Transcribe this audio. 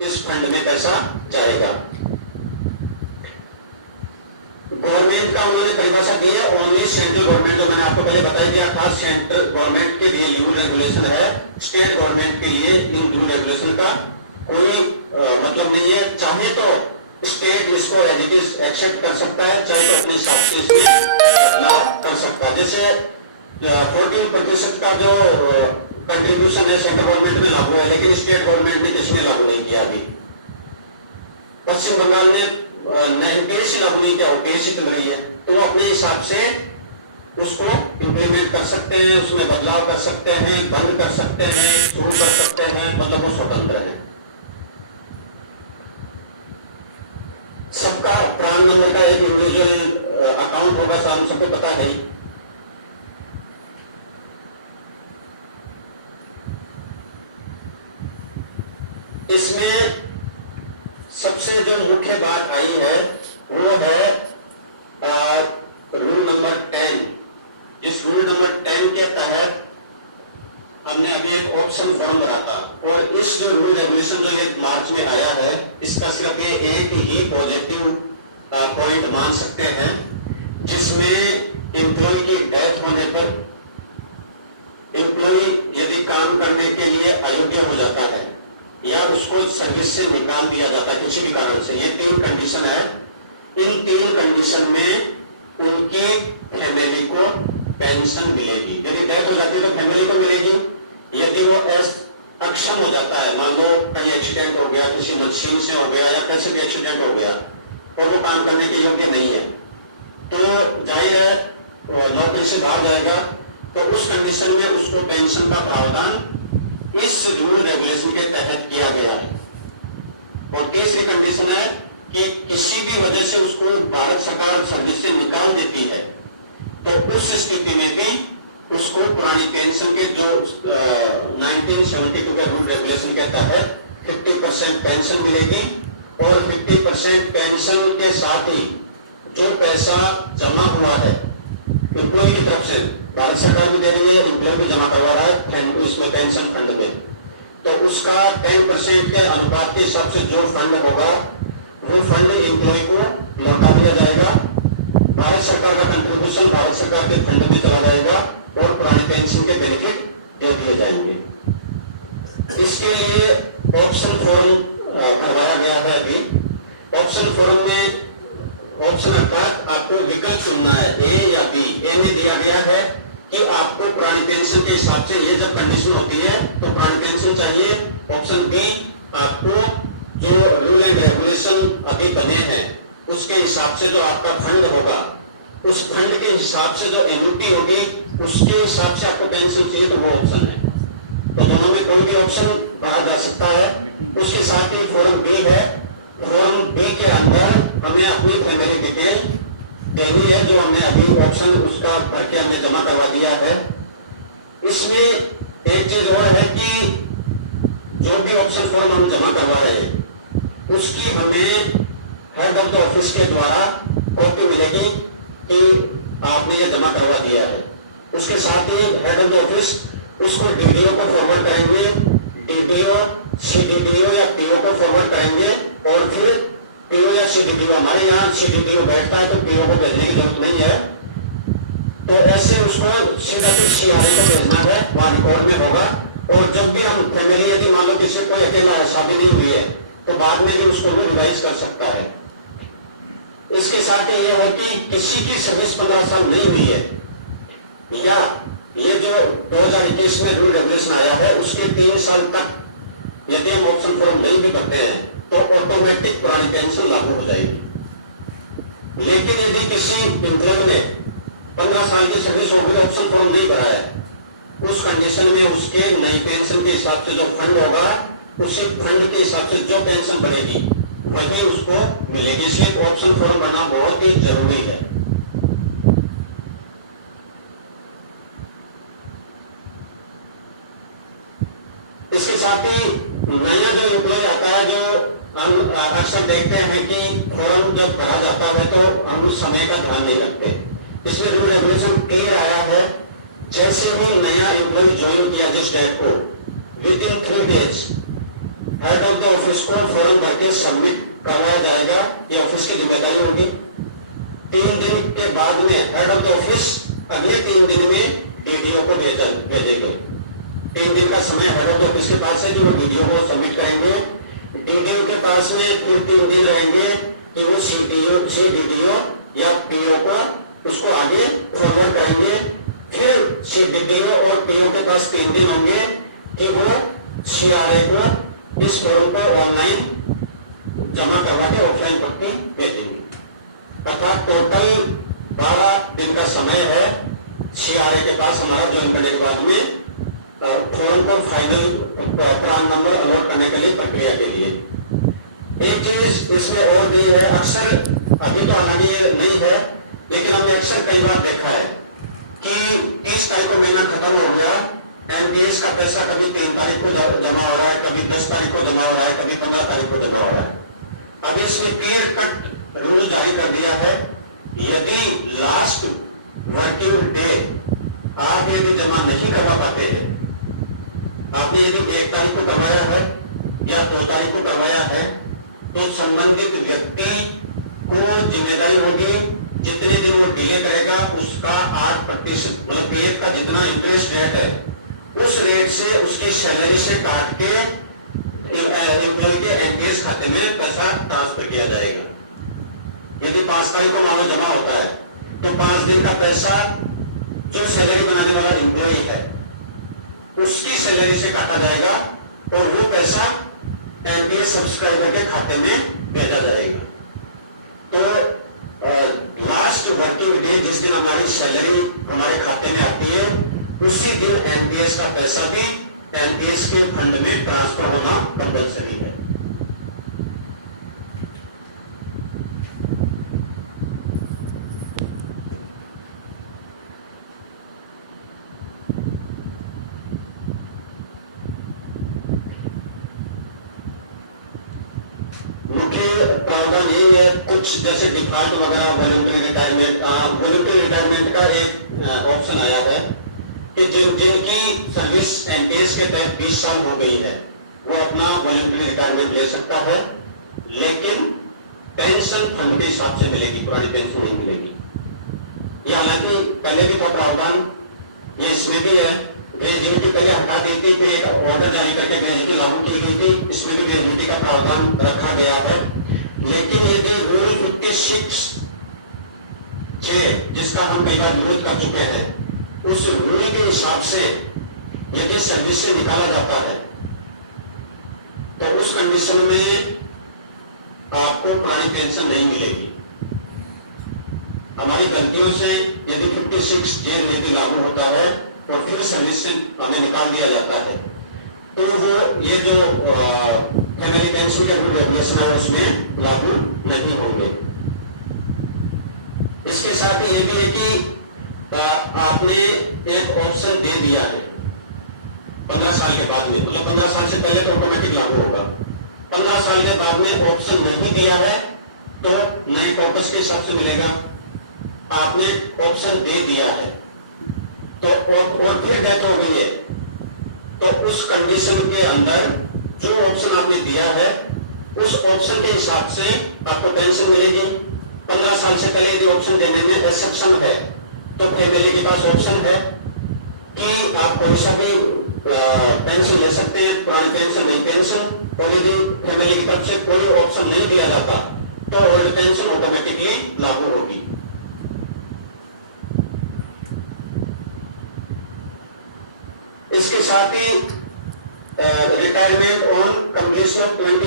इस फंड में पैसा जाएगा। गवर्नमेंट का उन्होंने परिभाषा दी है, ओनली सेंट्रल गवर्नमेंट, जो मैंने आपको पहले बता दिया था, सेंट्रल गवर्नमेंट के लिए रूल रेगुलेशन है, स्टेट गवर्नमेंट के लिए इन रूल रेगुलेशन का कोई मतलब नहीं है। चाहे तो स्टेट इसको एज इट इज एक्सेप्ट कर सकता है, चाहे तो अपने हिसाब से इसमें बदलाव कर सकता है। जैसे 14% का जो कंट्रीब्यूशन है सेंट्रल गवर्नमेंट में लागू है, लेकिन स्टेट गवर्नमेंट ने किसी ने लागू नहीं किया। अभी पश्चिम बंगाल ने पेश लागू नहीं किया, वो पेश चल रही है, तो वो अपने हिसाब से उसको इंप्लीमेंट कर सकते हैं, उसमें बदलाव कर सकते हैं, बंद कर सकते हैं, शुरू कर सकते हैं, मतलब वो स्वतंत्र है। सबका प्राण नंबर का एक इंडिविजुअल अकाउंट होगा, हम सबको पता है। इसमें सबसे जो मुख्य बात आई है वो है रूल नंबर 10। इस रूल नंबर 10 के तहत हमने अभी एक ऑप्शन फॉर्म भरा था, और इस जो रूल रेगुलेशन जो ये मार्च में आया है, इसका सिर्फ ये एक ही पॉजिटिव पॉइंट मान सकते हैं, जिसमें एम्प्लॉय की डेथ होने पर एम्प्लॉय यदि काम करने के लिए अयोग्य हो जाता है या उसको सर्विस से निकाल दिया जाता है किसी भी कारण से, ये 3 कंडीशन है। इन 3 कंडीशन में उनके फैमिली को पेंशन मिलेगी। यदि डेथ हो जाती है तो फैमिली को मिलेगी। यदि वो अक्षम हो जाता है, मान लो कहीं एक्सीडेंट हो गया, किसी मशीन से हो गया या कैसे भी एक्सीडेंट हो गया और वो काम करने के योग्य नहीं है, तो जाहिर है नौकरी से बाहर जाएगा, तो उस कंडीशन में उसको पेंशन का प्रावधान इस रूल रेगुलेशन के तहत किया गया है। और तीसरी कंडीशन है कि किसी भी वजह से उसको भारत सरकार सर्विस से निकाल देती है, तो उस स्थिति में भी उसको पुरानी पेंशन के जो 1972 के रूल रेगुलेशन के तहत 50% पेंशन मिलेगी, और 50% पेंशन के साथ ही जो पैसा जमा हुआ है एम्प्लॉय की तरफ से, भारत सरकार भी दे रही है, एम्प्लॉय भी जमा करवा रहा है इसमें पेंशन फंड में, तो उसका 10% के अनुपात के हिसाब से जो फंड होगा वो फंड एम्प्लॉय को लौटा दिया जाएगा। भारत सरकार का कंट्रीब्यूशन भारत सरकार के फंड में चला जाएगा और पुराने पेंशन के बेनिफिट दे दिए जाएंगे। इसके लिए ऑप्शन फॉर्म करवाया गया है। अभी ऑप्शन फॉर्म में ऑप्शन अर्थात आपको विकल्प चुनना है, ए या बी। ए में दिया गया है कि आपको पुरानी पेंशन के हिसाब से, ये जब कंडीशन होती है तो पुरानी पेंशन चाहिए। ऑप्शन बी, आपको जो रूल एंड रेगुलेशन अभी बने हैं उसके हिसाब से जो आपका फंड होगा, उस फंड के हिसाब से जो एन्युटी होगी उसके हिसाब से आपको पेंशन चाहिए, तो वो ऑप्शन है। तो दोनों में कोई भी ऑप्शन भरा जा सकता है। उसके साथ ही फॉर्म बी है। फॉर्म बी के अंदर हमें अपनी फैमिली डिटेल देनी है, जो हमने अभी ऑप्शन उसका भर के हमने जमा करवा दिया है। इसमें एक चीज और है कि जो भी ऑप्शन फॉर्म हम जमा करवा रहे हैं उसकी हमें हेड ऑफ द ऑफिस के द्वारा कॉपी मिलेगी कि आपने ये जमा करवा दिया है। उसके साथ ही हेड ऑफ द ऑफिस उसको डीडीओ को फॉरवर्ड करेंगे, डीडीओ सीडीडीओ या पीओ को फॉरवर्ड करेंगे, और फिर पीओ या सीडीडीओ, हमारे यहाँ सीडीडीओ बैठता है तो पीओ को भेजने की जरूरत नहीं है, तो ऐसे उसको सीधा फिर सीआरए को भेजना है, वहां रिकॉर्ड में होगा। और जब भी हम फैमिली, यदि मान लो किसी कोई अकेला शादी नहीं हुई है तो बाद में भी उसको वो रिवाइज कर सकता है। इसके साथ ही यह है कि किसी की सर्विस 15 साल नहीं हुई है, या ये जो 2021 में रूल रेगुलेशन आया है उसके 3 साल तक यदि हम ऑप्शन फॉर्म नहीं भी करते हैं तो ऑटोमेटिक पुरानी पेंशन लागू हो जाएगी। लेकिन यदि किसी एम्प्लॉय ने 15 साल की सर्विस हो गई, ऑप्शन फॉर्म नहीं भरा है, उस कंडीशन में उसके नई पेंशन के हिसाब से जो फंड होगा, उसी फंड के हिसाब से जो पेंशन बनेगी वही उसको मिलेगी। इसलिए ऑप्शन फॉर्म भरना बहुत ही जरूरी है। इसके साथ ही नया जो एम्प्लॉय आता है, जो हम अक्सर देखते हैं कि फॉर्म जब भरा जाता है तो हम उस समय का ध्यान नहीं रखते। इसमें रूल रेगुलेशन क्लियर आया है, जैसे ही नया एम्प्लॉय ज्वाइन किया जिस डेट को, with in 3 days head of the office को फॉर्म भर के सबमिट करवाया जाएगा, ये ऑफिस की जिम्मेदारी होगी। 3 दिन के बाद में हेड ऑफ द ऑफिस अगले 3 दिन में डीडीओ को भेजेंगे। 3 दिन का समय हेड ऑफ द ऑफिस के पास है कि वो डीडीओ को सबमिट करेंगे। डीडीओ के पास में फिर 3 दिन रहेंगे कि वो सीडीडीओ या पीओ को उसको आगे फॉरवर्ड करेंगे। फिर सीडीडीओ और पीओ के पास 3 दिन होंगे कि वो सीआरए को इस फॉर्म को ऑनलाइन जमा करवा के ऑफलाइन पट्टी भेजेंगे। अर्थात टोटल 12 दिन का समय है सीआरए के पास हमारा ज्वाइन करने के बाद में फॉर्म को फाइनल प्रान नंबर अलॉट करने के लिए प्रक्रिया के लिए। एक चीज इसमें और भी है, अक्सर अभी तो हालांकि ये नहीं है, लेकिन हमने अक्सर कई बार देखा है कि 30 तारीख को महीना खत्म हो गया, एनपीएस का पैसा कभी 3 तारीख को जमा हो रहा है, कभी 10 तारीख को जमा हो रहा है, कभी 15 तारीख को जमा हो रहा है। अभी इसमें क्लियर कट रूल जारी कर दिया है, यदि लास्ट वर्किंग डे आप यदि जमा नहीं करवा पाते हैं, आपने यदि 1 तारीख को करवाया है या 2 तारीख को करवाया है, तो संबंधित व्यक्ति को जिम्मेदारी होगी जितने दिन वो डिले करेगा उसका 8% मतलब पीएफ का जितना इंटरेस्ट रेट है उस रेट से उसकी सैलरी से काट के एम्प्लॉय के एनपीएस खाते में पैसा ट्रांसफर किया जाएगा। यदि 5 तारीख को मामला जमा होता है तो 5 दिन का पैसा जो सैलरी बनाने वाला एम्प्लॉय है उसकी सैलरी से काटा जाएगा और वो पैसा एनपीएस सब्सक्राइबर के खाते में भेजा जाएगा। तो लास्ट वर्किंग डे जिस दिन हमारी सैलरी हमारे खाते में आती है उसी दिन एनपीएस का पैसा भी एनपीएस के फंड में ट्रांसफर होना कंपलसरी है। प्रावधान यही है, कुछ जैसे डिफॉल्ट वगैरह वॉलंटरी रिटायरमेंट का एक ऑप्शन आया है कि जिनकी सर्विस एनपीएस के तहत 20 साल हो गई है वो अपना वॉलंटरी रिटायरमेंट ले सकता है, लेकिन पेंशन फंड के हिसाब से मिलेगी, पुरानी पेंशन नहीं मिलेगी। ये हालांकि पहले भी था प्रावधान, ये इसमें भी है। ग्रेजुएटी पहले हटा दी थी, फिर एक ऑर्डर जारी करके ग्रेजुएटी लागू की गई थी, इसमें भी ग्रेजुएटी का प्रावधान रखा गया है। लेकिन यदि रूल 56 जिसका हम कई बार विरोध कर चुके हैं, उस रूल के हिसाब से यदि सर्विस से निकाला जाता है तो उस कंडीशन में आपको पुरानी पेंशन नहीं मिलेगी। हमारी गलतियों से यदि 56 यदि लागू होता है और फिर सर्विस से हमें निकाल दिया जाता है तो वो ये जो फैमिली पेंशन के रूल रेगुलेशन है उसमें लागू नहीं होंगे। इसके साथ ही ये भी है कि आपने एक ऑप्शन दे दिया है 15 साल के बाद में, मतलब 15 साल से पहले तो ऑटोमेटिक लागू होगा। 15 साल के बाद में ऑप्शन नहीं दिया है तो नए कॉर्पस के हिसाब से मिलेगा। आपने ऑप्शन दे दिया है तो और फिर डेथ हो गई है तो उस कंडीशन के अंदर जो ऑप्शन आपने दिया है उस ऑप्शन के हिसाब से आपको पेंशन मिलेगी। 15 साल से पहले यदि ऑप्शन देने में एक्सेप्शन है तो फैमिली के पास ऑप्शन है कि आप कोई सा भी पेंशन ले सकते हैं, पुरानी पेंशन नई पेंशन। और यदि फैमिली की तरफ से कोई ऑप्शन नहीं दिया जाता तो ओल्ड पेंशन ऑटोमेटिकली लागू होगी। इसके साथ ही रिटायरमेंट ऑन कंप्लीशन ऑफ 20